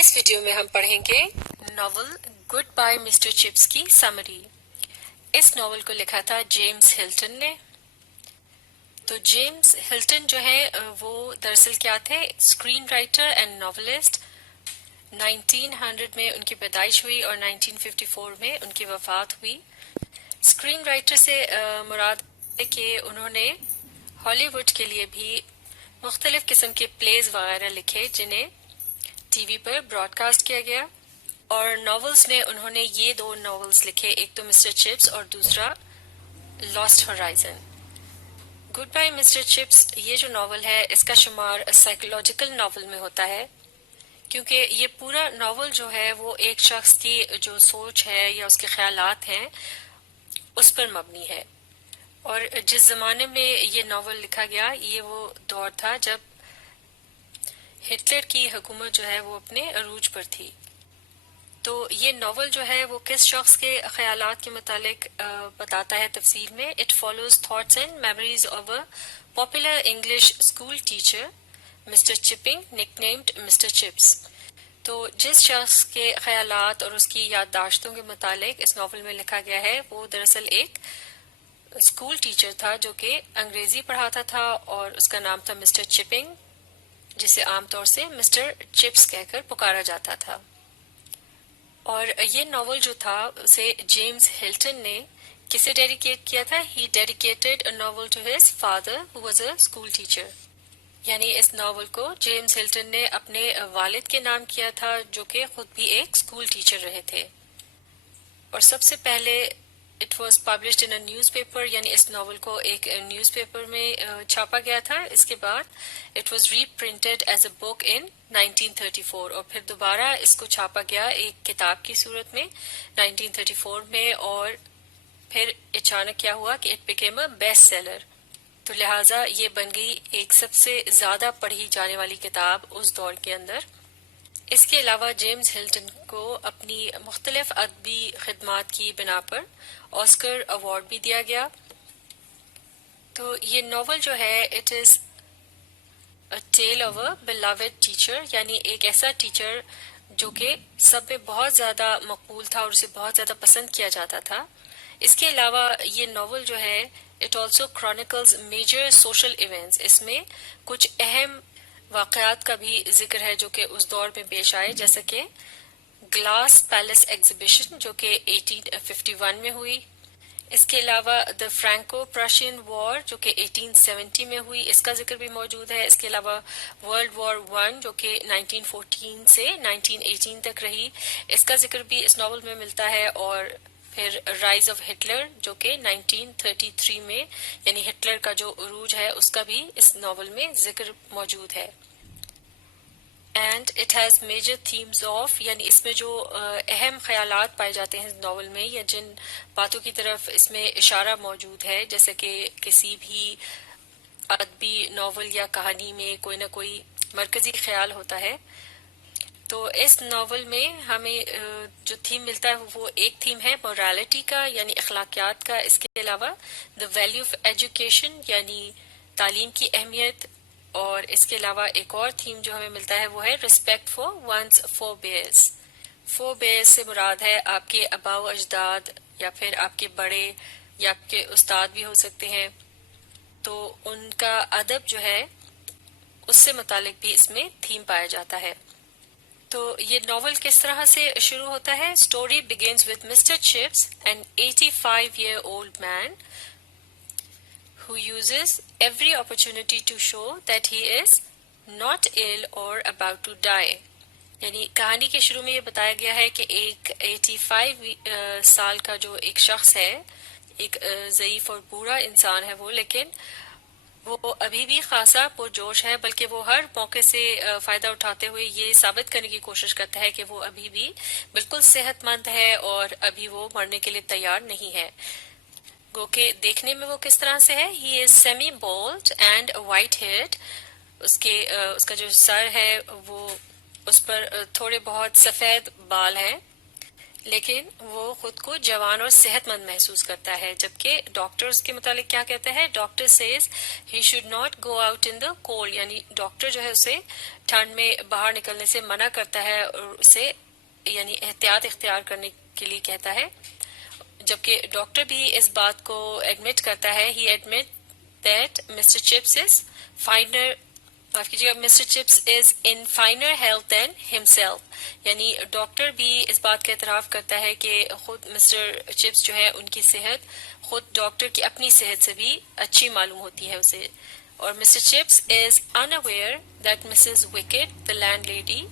اس video میں ہم پڑھیں گے novel goodbye Mr Chips کی سمری۔ اس ناول کو لکھا تھا جیمز ہلٹن نے۔ تو جیمز ہلٹن جو ہے وہ دراصل کیا تھے، اسکرین رائٹر اینڈ ناولسٹ۔ 1900 میں ان کی پیدائش ہوئی اور 1954 میں ان کی وفات ہوئی۔ اسکرین رائٹر سے مراد ہے کہ انہوں نے ہالی ووڈ کے لیے بھی مختلف قسم کے پلیز وغیرہ لکھے جنہیں ٹی وی پر براڈ کاسٹ کیا گیا، اور ناولز میں انہوں نے یہ دو ناولز لکھے، ایک تو مسٹر چپس اور دوسرا lost horizon. Goodbye Mr Chips یہ جو ناول ہے اس کا شمار سائیکولوجیکل ناول میں ہوتا ہے، کیونکہ یہ پورا ناول جو ہے وہ ایک شخص کی جو سوچ ہے یا اس کے خیالات ہیں اس پر مبنی ہے۔ اور جس زمانے میں یہ ناول لکھا گیا یہ وہ دور تھا جب ہٹلر کی حکومت جو ہے وہ اپنے عروج پر تھی۔ تو یہ ناول جو ہے وہ کس شخص کے خیالات کے متعلق بتاتا ہے تفصیل میں۔ It follows thoughts and memories of a popular English school teacher mister Chipping nicknamed mister chips. تو جس شخص کے خیالات اور اس کی یادداشتوں کے متعلق اس ناول میں لکھا گیا ہے وہ دراصل ایک اسکول ٹیچر تھا جو کہ انگریزی پڑھاتا تھا، اور اس کا نام تھا مسٹر چپنگ، جسے عام طور سے مسٹر چپس کہہ کر پکارا جاتا تھا۔ اور یہ ناول جو تھا اسے جیمز ہلٹن نے کسے ڈیڈیکیٹ کیا تھا؟ He dedicated a novel to his father who was a school teacher. یعنی اس ناول کو جیمز ہلٹن نے اپنے والد کے نام کیا تھا جو کہ خود بھی ایک اسکول ٹیچر رہے تھے۔ اور سب سے پہلے it was published in a news paper, یعنی اس ناول کو ایک نیوز پیپر میں چھاپا گیا تھا۔ اس کے بعد it was reprinted as a book in 1934، اور پھر دوبارہ اس کو چھاپا گیا ایک کتاب کی صورت میں 1934 میں، اور پھر اچانک کیا ہوا کہ it became a best seller, تو لہٰذا یہ بن گئی ایک سب سے زیادہ پڑھی جانے والی کتاب اس دور کے اندر۔ اس کے علاوہ جیمز ہلٹن کو اپنی مختلف ادبی خدمات کی بنا پر آسکر ایوارڈ بھی دیا گیا۔ تو یہ ناول جو ہے it is a tail of a beloved teacher, یعنی ایک ایسا ٹیچر جو کہ سب میں بہت زیادہ مقبول تھا اور اسے بہت زیادہ پسند کیا جاتا تھا۔ اس کے علاوہ یہ ناول جو ہے it also chronicles major social events, اس میں کچھ اہم واقعات کا بھی ذکر ہے جو کہ اس دور میں پیش آئے، جیسا کہ گلاس پیلس ایگزیبیشن جو کہ 1851 میں ہوئی۔ اس کے علاوہ دا فرینکو پرشین وار جو کہ 1870 میں ہوئی، اس کا ذکر بھی موجود ہے۔ اس کے علاوہ ورلڈ وار 1 جو کہ 1914 سے 1918 تک رہی، اس کا ذکر بھی اس ناول میں ملتا ہے۔ اور پھر رائز آف ہٹلر جو کہ 1933 میں، یعنی ہٹلر کا جو عروج ہے اس کا بھی اس ناول میں ذکر موجود ہے۔ And it has major themes of, یعنی اس میں جو اہم خیالات پائے جاتے ہیں اس ناول میں، یا جن باتوں کی طرف اس میں اشارہ موجود ہے، جیسے کہ کسی بھی ادبی ناول یا کہانی میں کوئی نہ کوئی مرکزی خیال ہوتا ہے۔ تو اس ناول میں ہمیں جو تھیم ملتا ہے وہ ایک تھیم ہے مورالٹی کا، یعنی اخلاقیات کا۔ اس کے علاوہ دا ویلیو آف ایجوکیشن، یعنی تعلیم کی اہمیت، اور اس کے علاوہ ایک اور تھیم جو ہمیں ملتا ہے وہ ہے respect for ones forebears. Forebears سے مراد ہے آپ کے آباء و اجداد، یا پھر آپ کے بڑے، یا آپ کے استاد بھی ہو سکتے ہیں، تو ان کا ادب جو ہے اس سے متعلق بھی اس میں تھیم پایا جاتا ہے۔ تو یہ ناول کس طرح سے شروع ہوتا ہے؟ Story begins with Mr. Chips, an 85-year-old man who uses every opportunity to show that he is not ill or about to die۔ یعنی کہانی کے شروع میں یہ بتایا گیا ہے کہ ایک 85 سال کا جو ایک شخص ہے، ایک ضعیف اور بوڑھا انسان ہے وہ، لیکن وہ ابھی بھی خاصا پرجوش ہے، بلکہ وہ ہر موقع سے فائدہ اٹھاتے ہوئے یہ ثابت کرنے کی کوشش کرتا ہے کہ وہ ابھی بھی بالکل صحت مند ہے اور ابھی وہ مرنے کے لیے تیار نہیں ہے۔ گو کہ دیکھنے میں وہ کس طرح سے ہے؟ He is semi bald and white haired, اس کا جو سر ہے وہ اس پر تھوڑے بہت سفید بال ہیں، لیکن وہ خود کو جوان اور صحت مند محسوس کرتا ہے، جبکہ ڈاکٹر اس کے متعلق کیا کہتا ہے؟ Doctor says he should not go out in the cold, یعنی ڈاکٹر جو ہے اسے ٹھنڈ میں باہر نکلنے سے منع کرتا ہے اور اسے یعنی احتیاط اختیار کرنے کے لیے کہتا ہے، جبکہ ڈاکٹر بھی اس بات کو ایڈمٹ کرتا ہے، he admit that mister Chips is finer, معاف کیجیے گا، mister Chips is in finer health than himself, یعنی ڈاکٹر بھی اس بات کا اعتراف کرتا ہے کہ خود مسٹر چپس جو ہے ان کی صحت خود ڈاکٹر کی اپنی صحت سے بھی اچھی معلوم ہوتی ہے اسے، اور Mr Chips is unaware that Mrs. Wickett, the landlady,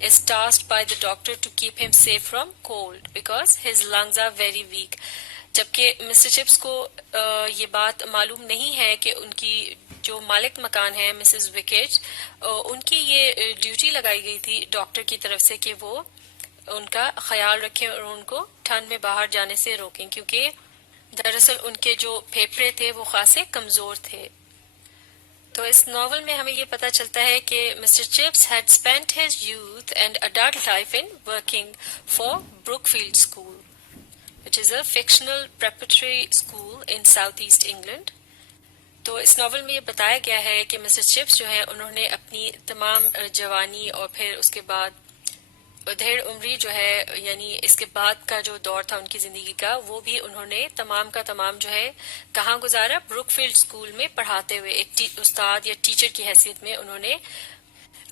is tasked by the doctor to keep him safe from cold because his lungs are very weak. جبکہ مسٹر چپس کو یہ بات معلوم نہیں ہے کہ ان کی جو مالک مکان ہے مسز وکیٹ، ان کی یہ ڈیوٹی لگائی گئی تھی ڈاکٹر کی طرف سے کہ وہ ان کا خیال رکھیں اور ان کو ٹھنڈ میں باہر جانے سے روکیں، کیونکہ دراصل ان کے جو پھیپھڑے تھے وہ خاصے کمزور تھے۔ تو اس ناول میں ہمیں یہ پتہ چلتا ہے کہ Mr Chips had spent his youth and adult life in working for Brookfield school which is a fictional preparatory school in south east England. تو اس ناول میں یہ بتایا گیا ہے کہ مسٹر چپس جو ہیں انہوں نے اپنی تمام جوانی اور پھر اس کے بعد ادھیڑ عمری جو ہے یعنی اس کے بعد کا جو دور تھا ان کی زندگی کا، وہ بھی انہوں نے تمام کا تمام جو ہے کہاں گزارا؟ بروک فیلڈ اسکول میں پڑھاتے ہوئے، ایک استاد یا ٹیچر کی حیثیت میں انہوں نے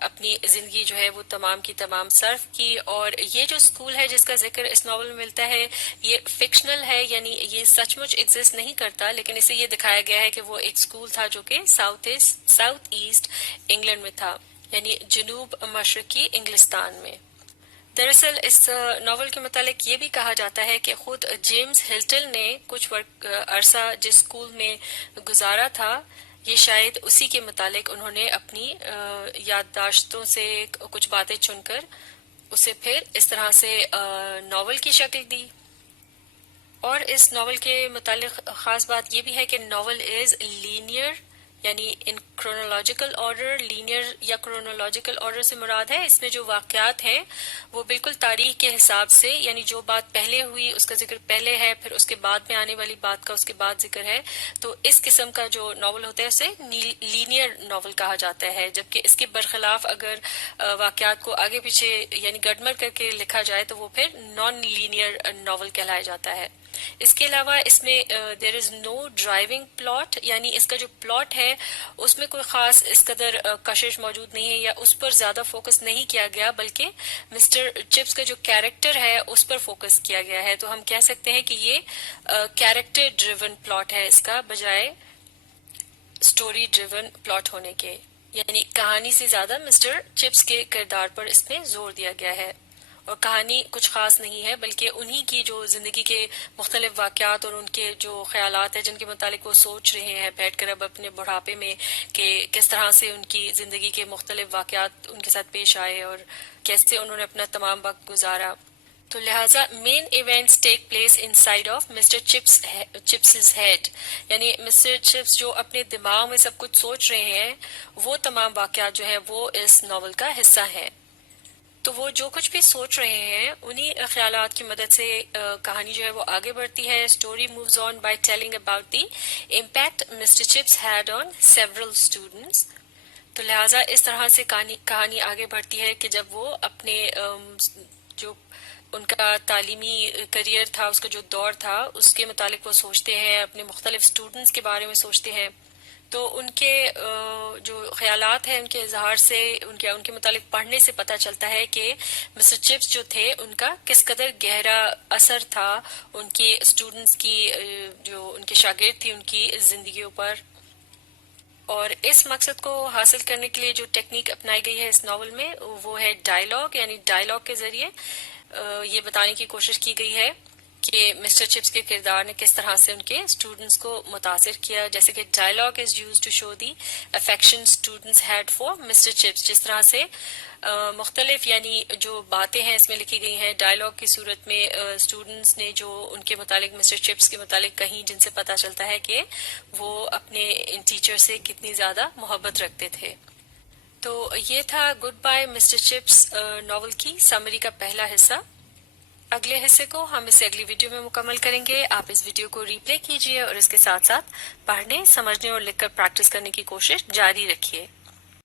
اپنی زندگی جو ہے وہ تمام کی تمام صرف کی۔ اور یہ جو اسکول ہے جس کا ذکر اس ناول میں ملتا ہے یہ فکشنل ہے، یعنی یہ سچ مچ ایگزسٹ نہیں کرتا، لیکن اسے یہ دکھایا گیا ہے کہ وہ ایک اسکول تھا جو کہ ساؤتھ ایسٹ انگلینڈ میں تھا، یعنی جنوب مشرقی انگلستان میں۔ دراصل اس ناول کے متعلق یہ بھی کہا جاتا ہے کہ خود جیمز ہلٹن نے کچھ عرصہ جس اسکول میں گزارا تھا، یہ شاید اسی کے متعلق انہوں نے اپنی یادداشتوں سے کچھ باتیں چن کر اسے پھر اس طرح سے ناول کی شکل دی۔ اور اس ناول کے متعلق خاص بات یہ بھی ہے کہ ناول از لینئر، یعنی ان کرونالوجیکل آرڈر، لینئر یا کرونالوجیکل آرڈر سے مراد ہے اس میں جو واقعات ہیں وہ بالکل تاریخ کے حساب سے، یعنی جو بات پہلے ہوئی اس کا ذکر پہلے ہے، پھر اس کے بعد میں آنے والی بات کا اس کے بعد ذکر ہے۔ تو اس قسم کا جو ناول ہوتا ہے اسے لینئر ناول کہا جاتا ہے، جبکہ اس کے برخلاف اگر واقعات کو آگے پیچھے یعنی گڈمر کر کے لکھا جائے تو وہ پھر نان لینئر ناول کہلایا جاتا ہے۔ اس کے علاوہ اس میں دیر از نو ڈرائیونگ پلاٹ، یعنی اس کا جو پلاٹ ہے اس میں کوئی خاص اس قدر کشش موجود نہیں ہے یا اس پر زیادہ فوکس نہیں کیا گیا، بلکہ مسٹر چپس کا جو کیریکٹر ہے اس پر فوکس کیا گیا ہے۔ تو ہم کہہ سکتے ہیں کہ یہ کیریکٹر ڈریون پلاٹ ہے اس کا، بجائے سٹوری ڈریون پلاٹ ہونے کے، یعنی کہانی سے زیادہ مسٹر چپس کے کردار پر اس میں زور دیا گیا ہے، اور کہانی کچھ خاص نہیں ہے بلکہ انہی کی جو زندگی کے مختلف واقعات اور ان کے جو خیالات ہیں جن کے متعلق وہ سوچ رہے ہیں بیٹھ کر اب اپنے بڑھاپے میں، کہ کس طرح سے ان کی زندگی کے مختلف واقعات ان کے ساتھ پیش آئے اور کیسے انہوں نے اپنا تمام وقت گزارا۔ تو لہٰذا main events take place inside of mister چپس's ہیڈ، یعنی مسٹر چپس جو اپنے دماغ میں سب کچھ سوچ رہے ہیں وہ تمام واقعات جو ہیں وہ اس ناول کا حصہ ہیں۔ تو وہ جو کچھ بھی سوچ رہے ہیں انہی خیالات کی مدد سے کہانی جو ہے وہ آگے بڑھتی ہے۔ Story moves on by telling about the impact Mr Chips had on several students. تو لہٰذا اس طرح سے کہانی آگے بڑھتی ہے کہ جب وہ اپنے جو ان کا تعلیمی کریئر تھا، اس کا جو دور تھا اس کے متعلق وہ سوچتے ہیں، اپنے مختلف اسٹوڈنٹس کے بارے میں سوچتے ہیں، تو ان کے جو خیالات ہیں ان کے اظہار سے ان کے متعلق پڑھنے سے پتہ چلتا ہے کہ مسٹر چپس جو تھے ان کا کس قدر گہرا اثر تھا ان کے اسٹوڈنٹس کی، جو ان کے شاگرد تھی ان کی زندگیوں پر۔ اور اس مقصد کو حاصل کرنے کے لیے جو ٹیکنیک اپنائی گئی ہے اس ناول میں وہ ہے ڈائلاگ، یعنی ڈائلاگ کے ذریعے یہ بتانے کی کوشش کی گئی ہے کہ مسٹر چپس کے کردار نے کس طرح سے ان کے اسٹوڈنٹس کو متاثر کیا، جیسے کہ dialogue is used to show the affection students had for Mr Chips, جس طرح سے مختلف یعنی جو باتیں ہیں اس میں لکھی گئی ہیں ڈائلاگ کی صورت میں، اسٹوڈنٹس نے جو ان کے متعلق مسٹر چپس کے متعلق کہیں جن سے پتہ چلتا ہے کہ وہ اپنے ان ٹیچر سے کتنی زیادہ محبت رکھتے تھے۔ تو یہ تھا goodbye Mr Chips novel کی سمری کا پہلا حصہ۔ اگلے حصے کو ہم اسے اگلی ویڈیو میں مکمل کریں گے. آپ اس ویڈیو کو ری پلے کیجئے اور اس کے ساتھ ساتھ پڑھنے، سمجھنے اور لکھ کر پریکٹس کرنے کی کوشش جاری رکھیے.